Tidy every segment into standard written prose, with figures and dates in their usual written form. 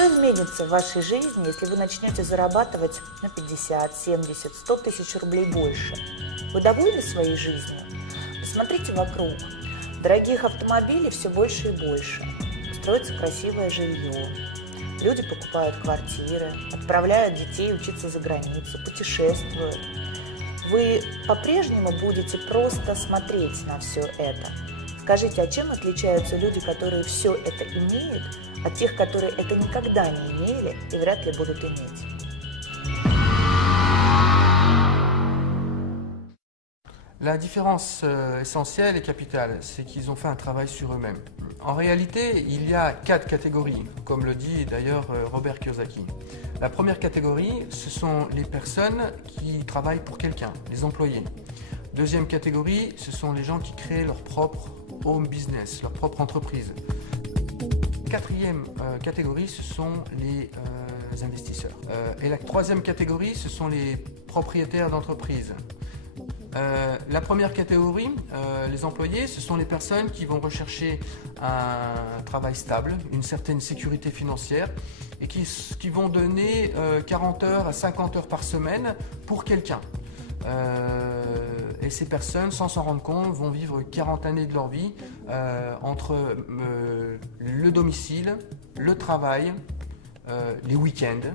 Что изменится в вашей жизни, если вы начнете зарабатывать на 50, 70, 100 тысяч рублей больше? Вы довольны своей жизнью? Посмотрите вокруг. Дорогих автомобилей все больше и больше. Строится красивое жилье. Люди покупают квартиры, отправляют детей учиться за границу, путешествуют. Вы по-прежнему будете просто смотреть на все это. Скажите, а чем отличаются люди, которые все это имеют, от тех, которые это никогда не имели и вряд ли будут иметь? La différence essentielle et capitale, c'est qu'ils ont fait un travail sur eux-mêmes. En réalité, il y a 4 catégories, comme le dit d'ailleurs Robert Kiyosaki. La première catégorie, ce sont les personnes qui travaillent pour quelqu'un, les employés. Deuxième catégorie, ce sont les gens qui créent leur propre home business, leur propre entreprise. Quatrième catégorie, ce sont les investisseurs. Et la troisième catégorie, ce sont les propriétaires d'entreprises. La première catégorie, les employés, ce sont les personnes qui vont rechercher un travail stable, une certaine sécurité financière et qui vont donner 40 heures à 50 heures par semaine pour quelqu'un. Et ces personnes, sans s'en rendre compte, vont vivre 40 années de leur vie entre le domicile, le travail, les week-ends,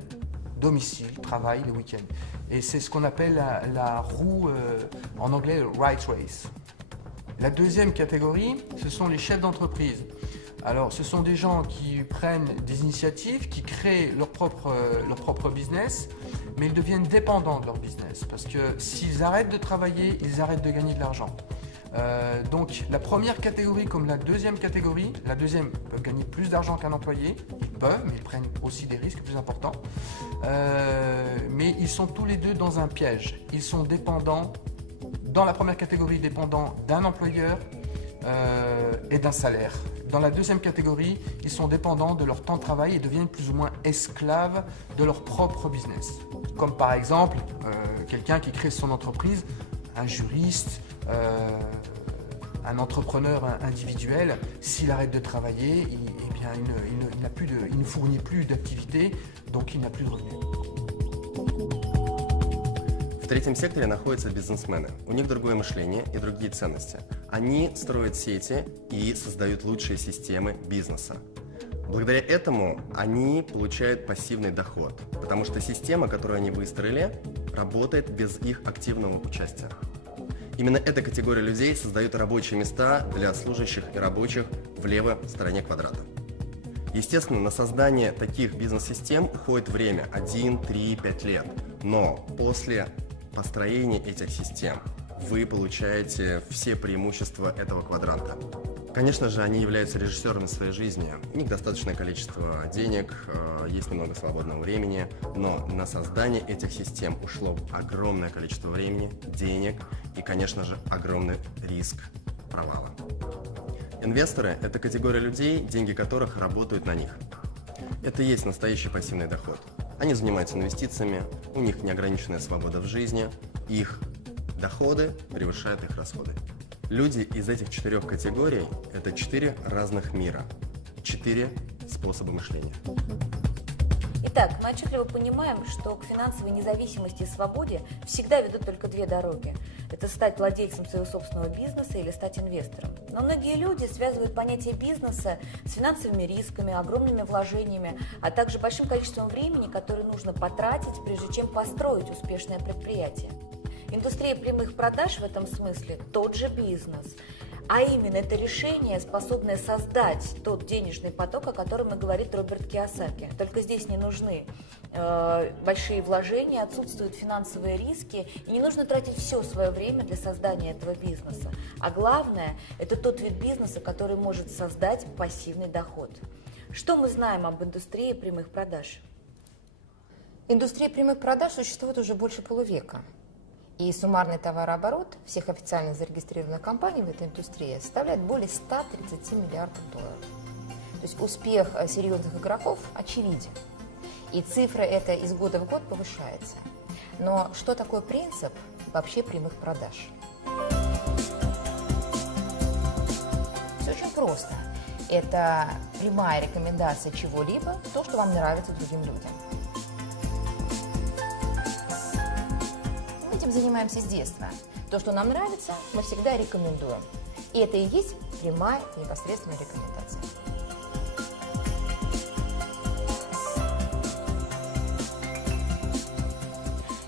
domicile, travail, les week-ends. Et c'est ce qu'on appelle la roue, en anglais, le right race. La deuxième catégorie, ce sont les chefs d'entreprise. Alors, ce sont des gens qui prennent des initiatives, qui créent leur propre business, mais ils deviennent dépendants de leur business. Parce que s'ils arrêtent de travailler, ils arrêtent de gagner de l'argent. Donc la première catégorie comme la deuxième catégorie, la deuxième peut gagner plus d'argent qu'un employé, ils peuvent, mais ils prennent aussi des risques plus importants. Mais ils sont tous les deux dans un piège. Ils sont dépendants, dans la première catégorie, dépendants d'un employeur et d'un salaire. Dans la deuxième catégorie, ils sont dépendants de leur temps de travail et deviennent plus ou moins esclaves de leur propre business. Comme par exemple, quelqu'un qui crée son entreprise, un juriste, un entrepreneur individuel, s'il arrête de travailler, il ne fournit plus d'activité, donc il n'a plus de revenus. В третьем секторе находятся бизнесмены. У них другое мышление и другие ценности. Они строят сети и создают лучшие системы бизнеса. Благодаря этому они получают пассивный доход, потому что система, которую они выстроили, работает без их активного участия. Именно эта категория людей создает рабочие места для служащих и рабочих в левой стороне квадрата. Естественно, на создание таких бизнес-систем уходит время 1, 3, 5 лет. Но после построения этих систем вы получаете все преимущества этого квадранта. Конечно же, они являются режиссерами своей жизни. У них достаточное количество денег, есть немного свободного времени, но на создание этих систем ушло огромное количество времени, денег и, конечно же, огромный риск провала. Инвесторы – это категория людей, деньги которых работают на них. Это и есть настоящий пассивный доход. Они занимаются инвестициями, у них неограниченная свобода в жизни, их доходы превышают их расходы. Люди из этих 4 категорий – это 4 разных мира, 4 способа мышления. Итак, мы отчетливо понимаем, что к финансовой независимости и свободе всегда ведут только 2 дороги. Это стать владельцем своего собственного бизнеса или стать инвестором. Но многие люди связывают понятие бизнеса с финансовыми рисками, огромными вложениями, а также большим количеством времени, которое нужно потратить, прежде чем построить успешное предприятие. Индустрия прямых продаж в этом смысле тот же бизнес. А именно, это решение, способное создать тот денежный поток, о котором и говорит Роберт Кийосаки. Только здесь не нужны большие вложения, отсутствуют финансовые риски, и не нужно тратить все свое время для создания этого бизнеса. А главное, это тот вид бизнеса, который может создать пассивный доход. Что мы знаем об индустрии прямых продаж? Индустрия прямых продаж существует уже больше полувека. И суммарный товарооборот всех официально зарегистрированных компаний в этой индустрии составляет более 130 миллиардов долларов. То есть успех серьезных игроков очевиден. И цифра эта из года в год повышается. Но что такое принцип вообще прямых продаж? Все очень просто. Это прямая рекомендация чего-либо, то, что вам нравится другим людям. Мы этим занимаемся с детства. То, что нам нравится, мы всегда рекомендуем. И это и есть прямая непосредственная рекомендация.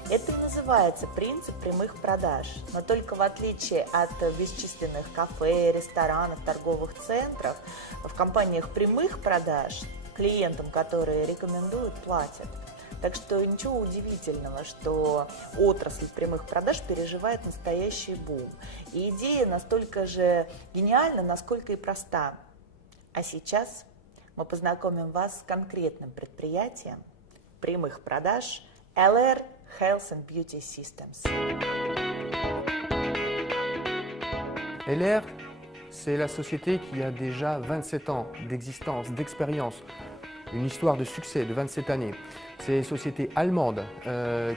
Это и называется принцип прямых продаж, но только в отличие от бесчисленных кафе, ресторанов, торговых центров, в компаниях прямых продаж клиентам, которые рекомендуют, платят. Так что ничего удивительного, что отрасль прямых продаж переживает настоящий бум. И идея настолько же гениальна, насколько и проста. А сейчас мы познакомим вас с конкретным предприятием прямых продаж LR Health and Beauty Systems. LR, c'est la société qui a déjà 27 ans d'existence, d'expérience, une histoire de succès de 27 années. C'est une société allemande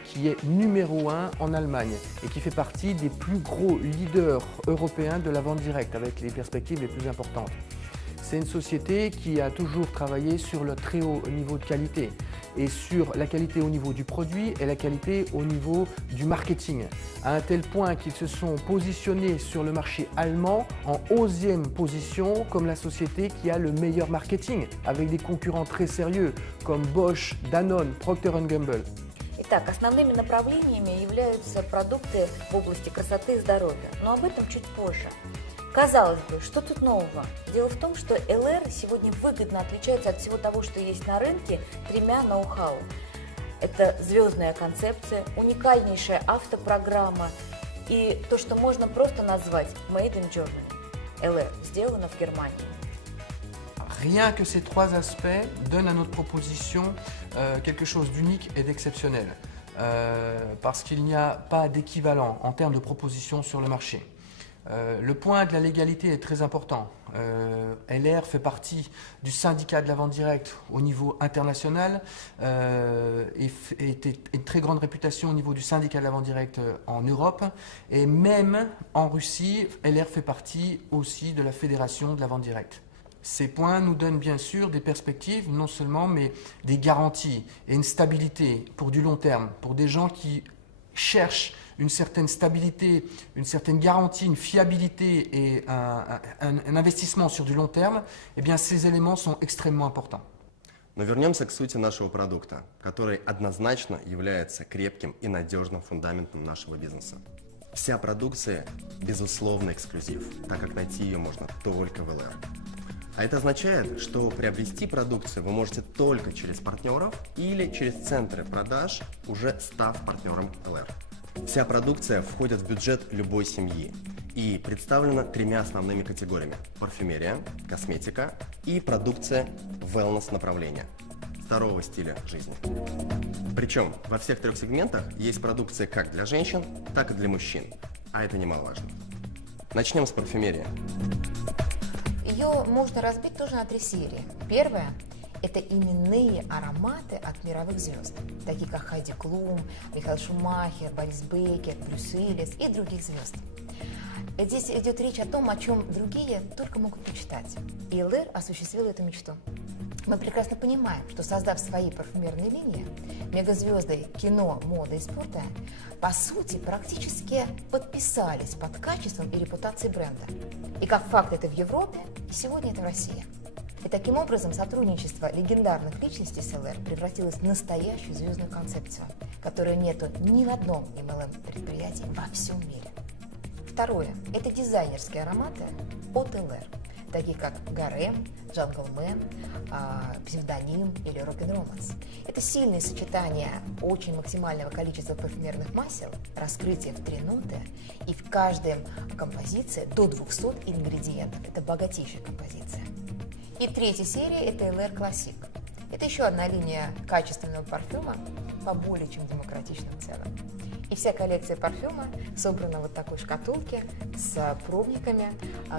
qui est numéro 1 en Allemagne et qui fait partie des plus gros leaders européens de la vente directe avec les perspectives les plus importantes. C'est une société qui a toujours travaillé sur le très haut niveau de qualité et sur la qualité au niveau du produit et la qualité au niveau du marketing, à un tel point qu'ils se sont positionnés sur le marché allemand en 11e position comme la société qui a le meilleur marketing, avec des concurrents très sérieux comme Bosch, Danone, Procter & Gamble. Итак, основными направлениями являются продукты в области красоты и здоровья, но об этом чуть позже. Казалось бы, что тут нового? Дело в том, что LR сегодня выгодно отличается от всего того, что есть на рынке, тремя ноу-хау. Это звездная концепция, уникальнейшая автопрограмма и то, что можно просто назвать Made in Germany. LR сделано в Германии. Rien que ces trois aspects donnent à notre proposition quelque chose d'unique et d'exceptionnel, parce qu'il n'y a pas d'équivalent en termes de proposition sur le marché. Le point de la légalité est très important. LR fait partie du syndicat de la vente directe au niveau international et une très grande réputation au niveau du syndicat de la vente directe en Europe. Et même en Russie, LR fait partie aussi de la fédération de la vente directe. Ces points nous donnent bien sûr des perspectives, non seulement, mais des garanties et une stabilité pour du long terme, pour des gens qui cherchent une certaine stabilité, une certaine garantie, une fiabilité et un investissement sur du long terme, eh bien ces éléments sont extrêmement importants. Но вернемся к сути нашего продукта, который однозначно является крепким и надежным фундаментом нашего бизнеса. Вся продукция безусловно эксклюзив, так как найти ее можно только в LR. А это означает, что приобрести продукцию вы можете только через партнеров или через центры продаж, уже став партнером LR. Вся продукция входит в бюджет любой семьи и представлена тремя основными категориями: парфюмерия, косметика и продукция wellness направления, здорового стиля жизни. Причем во всех трех сегментах есть продукция как для женщин, так и для мужчин, а это немаловажно. Начнем с парфюмерии. Ее можно разбить тоже на 3 серии. Первая – это именные ароматы от мировых звезд, такие как Хайди Клум, Михаил Шумахер, Борис Бейкер, Брюс Уиллис и других звезд. Здесь идет речь о том, о чем другие только могут мечтать. И LR осуществил эту мечту. Мы прекрасно понимаем, что, создав свои парфюмерные линии, мегазвезды кино, моды и спорта, по сути, практически подписались под качеством и репутацией бренда. И как факт это в Европе, и сегодня это в России. И таким образом сотрудничество легендарных личностей с LR превратилось в настоящую звездную концепцию, которой нету ни в одном MLM-предприятии во всем мире. Второе – это дизайнерские ароматы от LR, такие как Гарем, Джанглмен, Псевдоним или Rock'n'Romance. Это сильное сочетание очень максимального количества парфюмерных масел, раскрытие в 3 ноты и в каждой композиции до 200 ингредиентов. Это богатейшая композиция. И третья серия – это LR Classic. Это еще одна линия качественного парфюма по более чем демократичным ценам. И вся коллекция парфюма собрана в вот такой шкатулке с пробниками,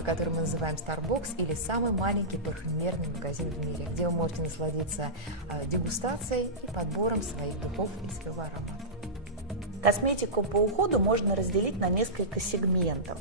который мы называем Starbox, или самый маленький парфюмерный магазин в мире, где вы можете насладиться дегустацией и подбором своих духов и своего аромата. Косметику по уходу можно разделить на несколько сегментов.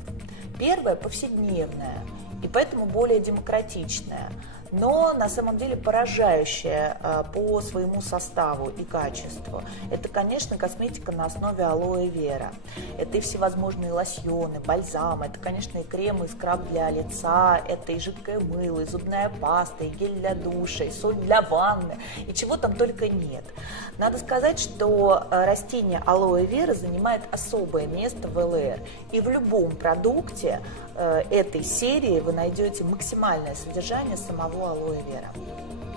Первое – повседневная. и поэтому более демократичная, но на самом деле поражающая по своему составу и качеству. Это, конечно, косметика на основе алоэ вера. Это и всевозможные лосьоны, бальзамы, это, конечно, и крем, и скраб для лица, это и жидкое мыло, и зубная паста, и гель для душа, и соль для ванны, и чего там только нет. Надо сказать, что растение алоэ вера занимает особое место в ЛР, и в любом продукте этой серии вы найдете максимальное содержание самого алоэ вера.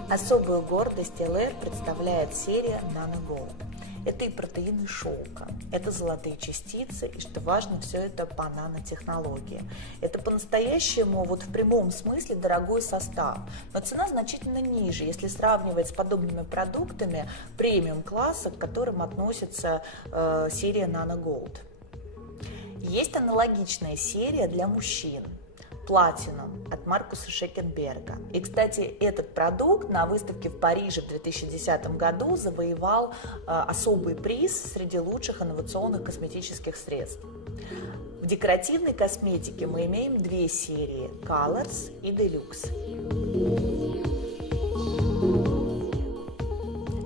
Особую гордость ЛР представляет серия Nano Gold. Это и протеины шелка, это золотые частицы, и, что важно, все это по нанотехнологии. Это по-настоящему, вот в прямом смысле, дорогой состав, но цена значительно ниже, если сравнивать с подобными продуктами премиум-класса, к которым относится серия Nano Gold. Есть аналогичная серия для мужчин Platinum от Маркуса Шекенберга. И, кстати, этот продукт на выставке в Париже в 2010 году завоевал особый приз среди лучших инновационных косметических средств. В декоративной косметике мы имеем две серии – Colors и Deluxe.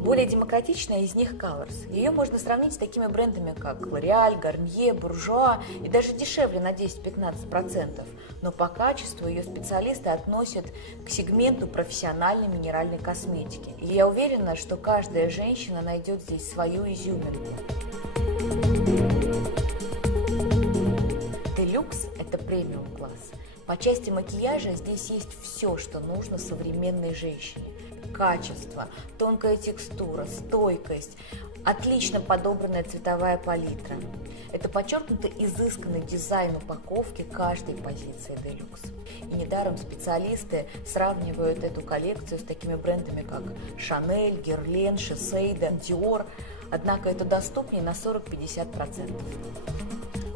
Более демократичная из них Colors. Ее можно сравнить с такими брендами, как L'Oréal, Garnier, Bourjois и даже дешевле на 10-15%. Но по качеству ее специалисты относят к сегменту профессиональной минеральной косметики. И я уверена, что каждая женщина найдет здесь свою изюминку. Deluxe – это премиум-класс. По части макияжа здесь есть все, что нужно современной женщине. Качество, тонкая текстура, стойкость, отлично подобранная цветовая палитра. Это подчеркнуто изысканный дизайн упаковки каждой позиции Deluxe. И недаром специалисты сравнивают эту коллекцию с такими брендами, как Chanel, Guerlain, Shiseido, Dior. Однако это доступнее на 40-50%.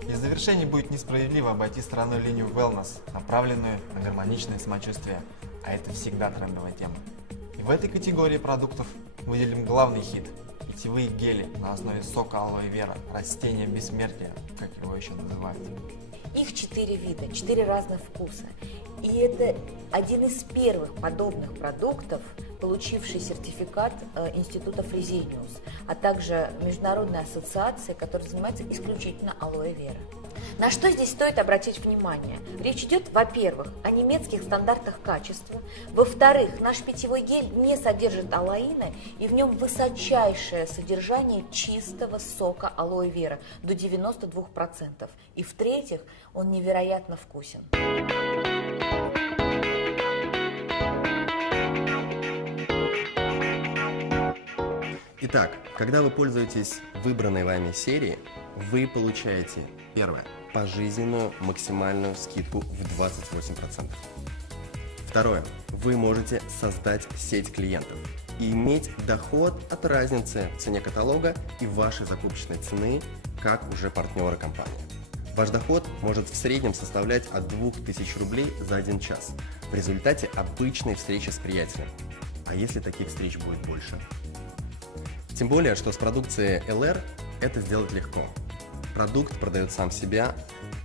И в завершении будет несправедливо обойти стороной линию Wellness, направленную на гармоничное самочувствие, а это всегда трендовая тема. И в этой категории продуктов выделим главный хит – питьевые гели на основе сока алоэ вера, растения бессмертия, как его еще называют. Их 4 вида, 4 разных вкуса. И это один из первых подобных продуктов, получивший сертификат Института Fresenius, а также Международной ассоциации, которая занимается исключительно алоэ вера. На что здесь стоит обратить внимание? Речь идет, во-первых, о немецких стандартах качества, во-вторых, наш питьевой гель не содержит алоина, и в нем высочайшее содержание чистого сока алоэ вера до 92%, и в-третьих, он невероятно вкусен. Итак, когда вы пользуетесь выбранной вами серией, вы получаете, первое, пожизненную максимальную скидку в 28%. Второе, вы можете создать сеть клиентов и иметь доход от разницы в цене каталога и вашей закупочной цены, как уже партнеры компании. Ваш доход может в среднем составлять от 2000 рублей за 1 час в результате обычной встречи с приятелем. А если таких встреч будет больше? Тем более, что с продукцией LR это сделать легко. Продукт продает сам себя,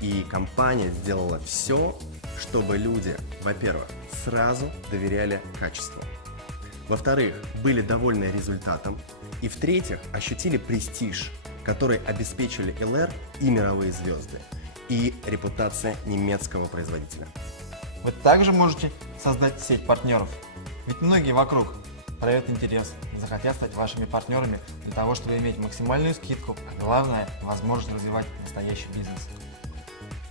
и компания сделала все, чтобы люди, во-первых, сразу доверяли качеству, во-вторых, были довольны результатом, и в-третьих, ощутили престиж, который обеспечили LR и мировые звезды, и репутация немецкого производителя. Вы также можете создать сеть партнеров, ведь многие вокруг проявят интерес, захотят стать вашими партнерами для того, чтобы иметь максимальную скидку, а главное – возможность развивать настоящий бизнес.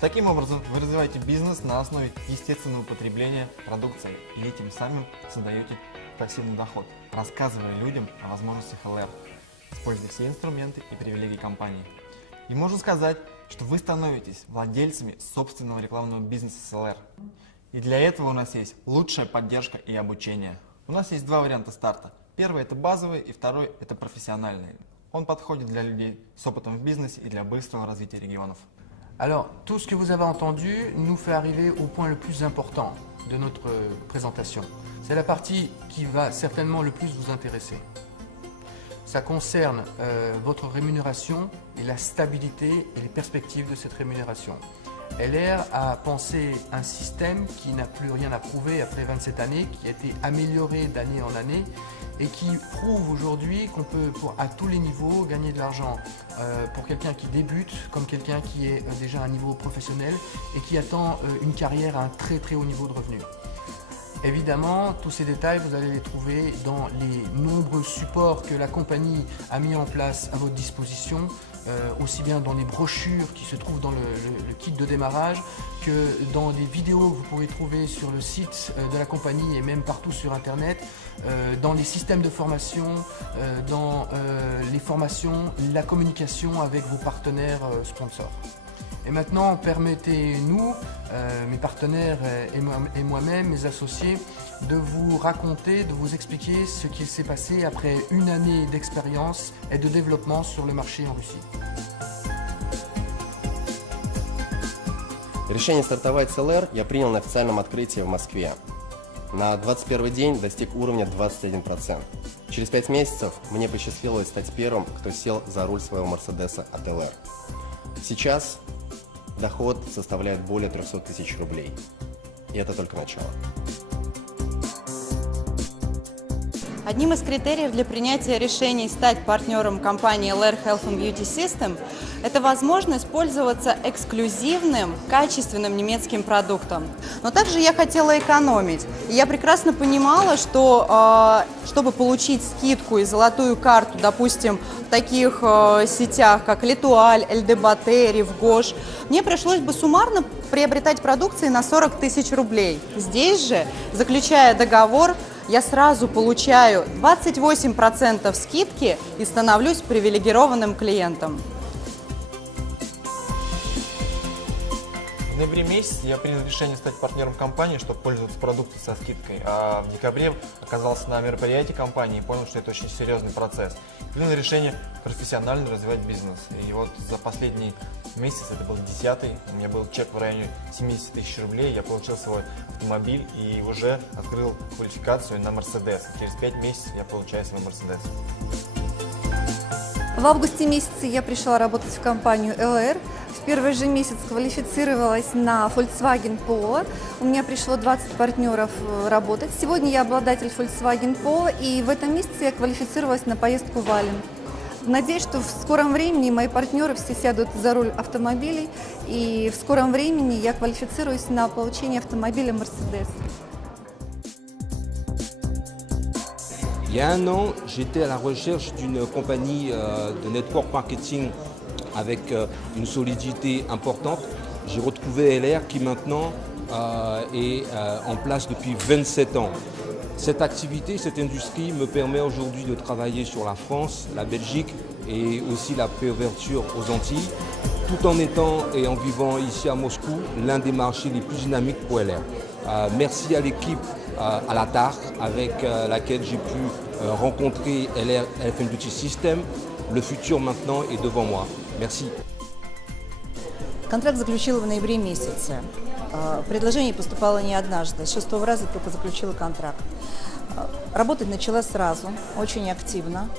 Таким образом, вы развиваете бизнес на основе естественного потребления продукции и этим самым создаете пассивный доход, рассказывая людям о возможностях LR, используя все инструменты и привилегии компании. И можно сказать, что вы становитесь владельцами собственного рекламного бизнеса с LR. И для этого у нас есть лучшая поддержка и обучение. У нас есть два варианта старта. Первый – это базовый, и второй – это профессиональный. Он подходит для людей с опытом в бизнесе и для быстрого развития регионов. Alors, tout ce que vous avez entendu nous fait arriver au point le plus important de notre présentation. C'est la partie qui va certainement le plus vous intéresser. Ça concerne votre rémunération et la stabilité et les perspectives de cette rémunération. LR a pensé un système qui n'a plus rien à prouver après 27 années, qui a été amélioré d'année en année et qui prouve aujourd'hui qu'on peut, à tous les niveaux, gagner de l'argent pour quelqu'un qui débute, comme quelqu'un qui est déjà à un niveau professionnel et qui attend une carrière à un très très haut niveau de revenus. Évidemment, tous ces détails, vous allez les trouver dans les nombreux supports que la compagnie a mis en place à votre disposition, aussi bien dans les brochures qui se trouvent dans le kit de démarrage que dans des vidéos que vous pourrez trouver sur le site de la compagnie et même partout sur Internet, dans les systèmes de formation, dans les formations, la communication avec vos partenaires sponsors. Et maintenant, permettez-nous, mes partenaires et moi-même, mes associés, de vous raconter, de vous expliquer ce qu'il s'est passé après une année d'expérience et de développement sur le marché en Russie. Решение стартовать с LR я принял на официальном открытии в Москве. На 21-й день достиг уровня 21%. Через 5 месяцев мне посчастливилось стать первым, кто сел за руль своего Мерседеса от LR. Сейчас доход составляет более 300 тысяч рублей. И это только начало. Одним из критериев для принятия решений стать партнером компании LR Health and Beauty System – это возможность пользоваться эксклюзивным, качественным немецким продуктом. Но также я хотела экономить. И я прекрасно понимала, что чтобы получить скидку и золотую карту, допустим, в таких сетях, как Летуаль, ЛДБАТ, Ревгош, мне пришлось бы суммарно приобретать продукции на 40 тысяч рублей. Здесь же, заключая договор, я сразу получаю 28% скидки и становлюсь привилегированным клиентом. В ноябре месяце я принял решение стать партнером компании, чтобы пользоваться продукцией со скидкой. А в декабре оказался на мероприятии компании и понял, что это очень серьезный процесс. Принял решение профессионально развивать бизнес. И вот за последний месяц, это был 10-й, у меня был чек в районе 70 тысяч рублей, я получил свой автомобиль и уже открыл квалификацию на Мерседес. Через 5 месяцев я получаю свой Мерседес. В августе месяце я пришла работать в компанию LR. В первый же месяц квалифицировалась на Volkswagen Polo. У меня пришло 20 партнеров работать. Сегодня я обладатель Volkswagen Polo, и в этом месяце я квалифицировалась на поездку в Ален. Надеюсь, что в скором времени мои партнеры все сядут за руль автомобилей, и в скором времени я квалифицируюсь на получение автомобиля Mercedes. Il y a un an, j'étais à la recherche d'une compagnie de network marketing avec une solidité importante. J'ai retrouvé LR qui maintenant est en place depuis 27 ans. Cette activité, cette industrie me permet aujourd'hui de travailler sur la France, la Belgique et aussi la préouverture aux Antilles, tout en étant et en vivant ici à Moscou, l'un des marchés les plus dynamiques pour LR. Merci à l'équipe à la TAR avec laquelle j'ai pu rencontrer LR Health and Beauty System. Le futur maintenant est devant moi. Merci. Контракт заключила в ноябре месяце. Предложение поступало не однажды. С 6-го раза только заключила контракт. Работать начала сразу, очень активно.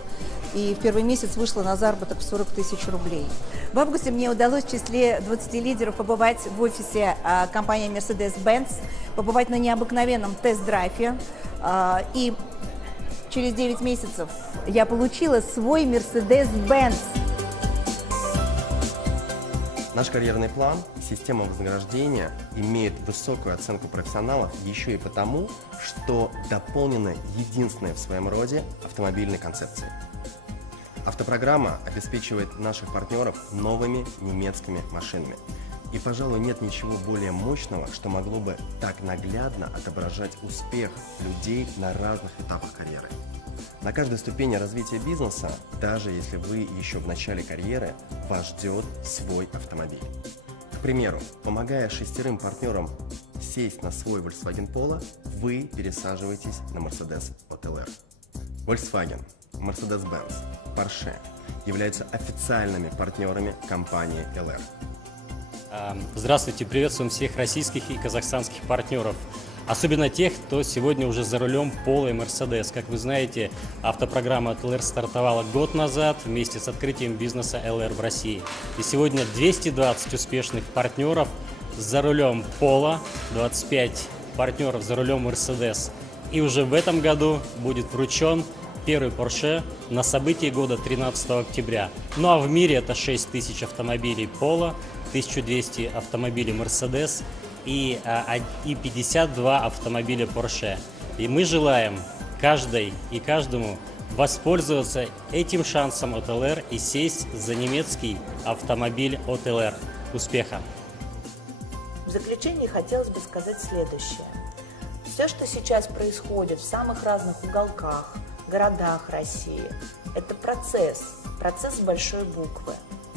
И в первый месяц вышла на заработок в 40 тысяч рублей. В августе мне удалось в числе 20 лидеров побывать в офисе компании Mercedes-Benz, побывать на необыкновенном тест-драйве. И через 9 месяцев я получила свой Mercedes-Benz. Наш карьерный план, система вознаграждения имеет высокую оценку профессионалов еще и потому, что дополнена единственной в своем роде автомобильной концепцией. Автопрограмма обеспечивает наших партнеров новыми немецкими машинами. И, пожалуй, нет ничего более мощного, что могло бы так наглядно отображать успех людей на разных этапах карьеры. На каждой ступени развития бизнеса, даже если вы еще в начале карьеры, вас ждет свой автомобиль. К примеру, помогая 6 партнерам сесть на свой Volkswagen Polo, вы пересаживаетесь на Mercedes от LR. Volkswagen, Mercedes-Benz, Porsche являются официальными партнерами компании LR. Здравствуйте, приветствуем всех российских и казахстанских партнеров. Особенно тех, кто сегодня уже за рулем Polo и Mercedes. Как вы знаете, автопрограмма от LR стартовала год назад вместе с открытием бизнеса LR в России. И сегодня 220 успешных партнеров за рулем Polo, 25 партнеров за рулем Mercedes. И уже в этом году будет вручен первый Porsche на событии года 13 октября. Ну а в мире это 6000 автомобилей Polo, 1200 автомобилей Mercedes и 52 автомобиля Porsche. И мы желаем каждой и каждому воспользоваться этим шансом от ЛР и сесть за немецкий автомобиль от ЛР. Успеха! В заключение хотелось бы сказать следующее. Все, что сейчас происходит в самых разных уголках, городах России, это процесс с большой буквы,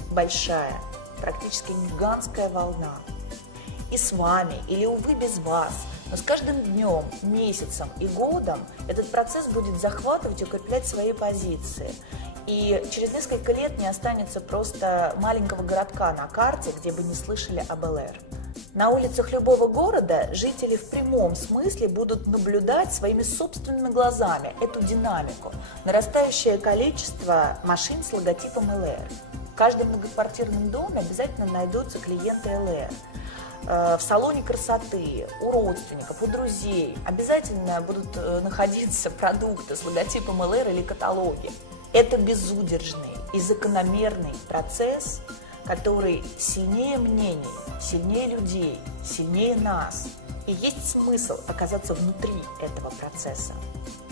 большая, практически гигантская волна. И с вами, или, увы, без вас, но с каждым днем, месяцем и годом этот процесс будет захватывать и укреплять свои позиции. И через несколько лет не останется просто маленького городка на карте, где бы не слышали об ЛР. На улицах любого города жители в прямом смысле будут наблюдать своими собственными глазами эту динамику, нарастающее количество машин с логотипом ЛР. В каждом многоквартирном доме обязательно найдутся клиенты ЛР. В салоне красоты, у родственников, у друзей обязательно будут находиться продукты с логотипом ЛР или каталоги. Это безудержный и закономерный процесс, который сильнее мнений, сильнее людей, сильнее нас. И есть смысл оказаться внутри этого процесса.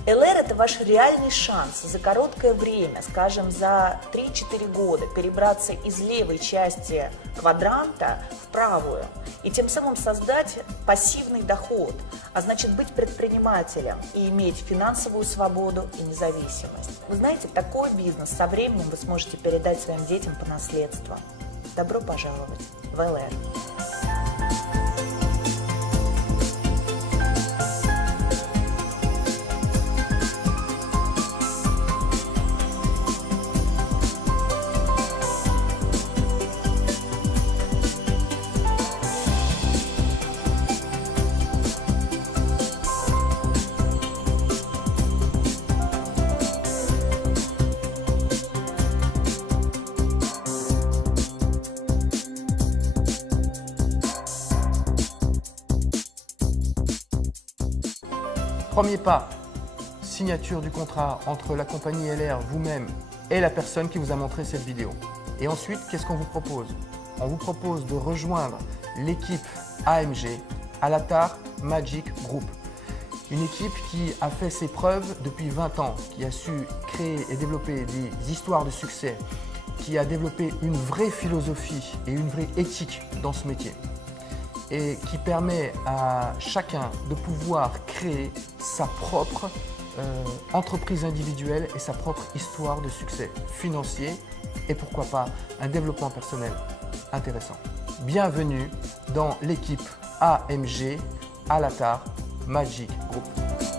ЛР – это ваш реальный шанс за короткое время, скажем, за 3-4 года, перебраться из левой части квадранта в правую и тем самым создать пассивный доход, а значит быть предпринимателем и иметь финансовую свободу и независимость. Вы знаете, такой бизнес со временем вы сможете передать своим детям по наследству. Добро пожаловать в ЛР. Premier pas, signature du contrat entre la compagnie LR, vous-même et la personne qui vous a montré cette vidéo. Et ensuite, qu'est-ce qu'on vous propose? On vous propose de rejoindre l'équipe AMG, Alatar Magic Group. Une équipe qui a fait ses preuves depuis 20 ans, qui a su créer et développer des histoires de succès, qui a développé une vraie philosophie et une vraie éthique dans ce métier, et qui permet à chacun de pouvoir créer sa propre entreprise individuelle et sa propre histoire de succès financier et pourquoi pas un développement personnel intéressant. Bienvenue dans l'équipe AMG Alatar Magic Group.